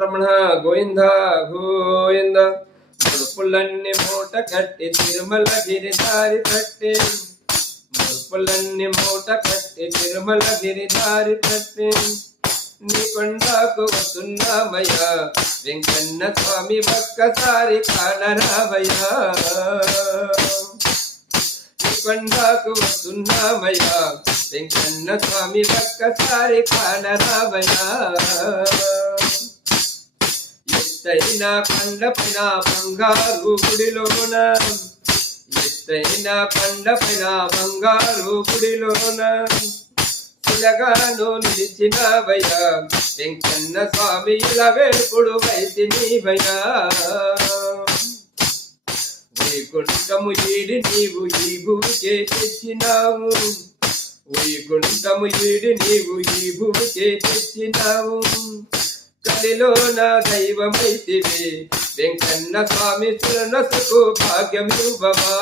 వెంకటరమణ గోవింద గోవింద ముడుపులన్నీ మూట కట్టి తిరుమల గిరిదారి పట్టి ముడుపులన్నీ మూట కట్టి తిరుమల గిరిదారి పట్టి నీ కొండకు వస్తున్నామయ్యా వెంకన్న స్వామి ఒక్కసారి కానరామయ్యా నీ కొండకు వస్తున్నామయ్యా వెంకన్న స్వామి ఒక్కసారి కానరామయ్యా ఎత్తైన కొండపైన బంగారు గుడిలోన ఎత్తైన కొండపైన బంగారు గుడిలోన శిలగాను నిలిచినవయ్యా వెంకన్న స్వామి ఇలా వేడుకుడు వైతినివయ్యా వైకుంఠము ఈడి నీవు ఈ భూమికే తెచ్చినావు వైకుంఠము ఈడి నీవు ఈ భూమికే తెచ్చినావు కలిలో నా దైవమైతివి వెంకన్న స్వామి సురనసుకు భాగ్యమివ్వవా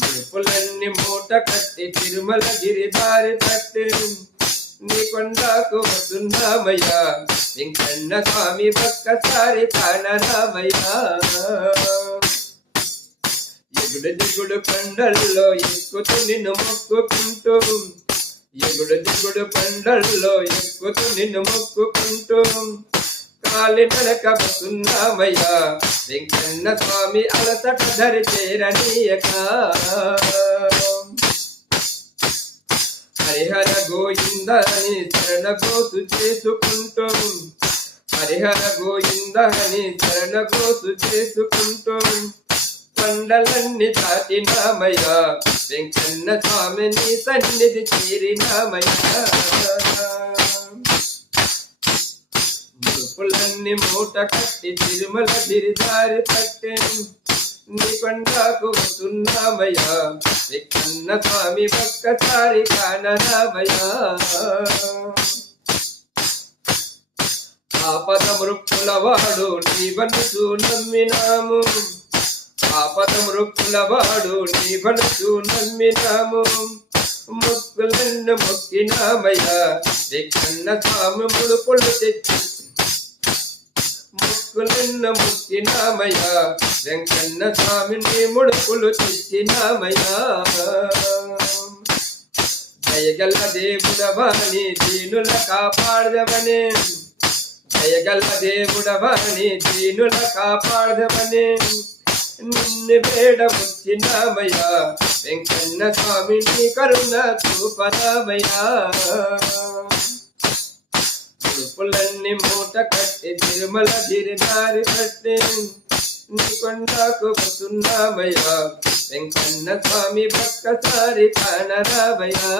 ముడుపులన్నీ మూట కట్టి తిరుమల గిరిదారి పట్టి నీ కొండకు వస్తున్నామయ్యా వెంకన్న స్వామి ఒక్కసారి కానరామయ్యా ఎగుడు దిగుడు కొండల్లో ఎక్కుతూ నిన్ను మొక్కుకుంటూ ఎగుడు దిగుడు కొండల్లో ఎక్కుతూ నిన్ను మొక్కుకుంటూ కాలి నడక వస్తున్నామయ్యా వెంకన్న స్వామి అలసట ధరి చేరనీయక హరిహర గోయిందని శరణగోసు చేసుకుంటూ హరిహర గోయిందని శరణగోసు చేసుకుంటూ కొండలన్నీ దాటినామయ్యా వెంకన్న స్వామిని సన్నిధి చేరినామయ్యా ముడుపులన్నీ మూట కట్టి తిరుమల గిరిదారి పట్టి నీ కొండకు వస్తున్నామయ్యా వెంకన్న స్వామి ఒక్కసారి కానరామయ్యా ఆపద మృక్కుల వాడు నీ మనసు నమ్మినాము ఆపద మృక్కుల వాడు నీ మనసు నమ్మినాము మొక్కులను మొక్కినామయ్యా వెంకన్న స్వామి ముడుపులు తెచ్చి మొక్కులను మొక్కినామయ్యా వెంకన్న స్వామిని ముడుపులు తెచ్చినామయ్యా దయగల దేవుడవాని దీనుల కాపాడదవనే దయగల దేవుడవాని దీనుల కాపాడదవనే నిన్ను వేడ వచ్చినామయ్యా వెంకన్న స్వామిని కరుణ చూపరామయ్యా ముడుపులన్నీ మూట కట్టి తిరుమల గిరిదారి పట్టి నీ కొండకు వస్తున్నామయ్యా వెంకన్న స్వామి ఒక్కసారి కానరామయ్యా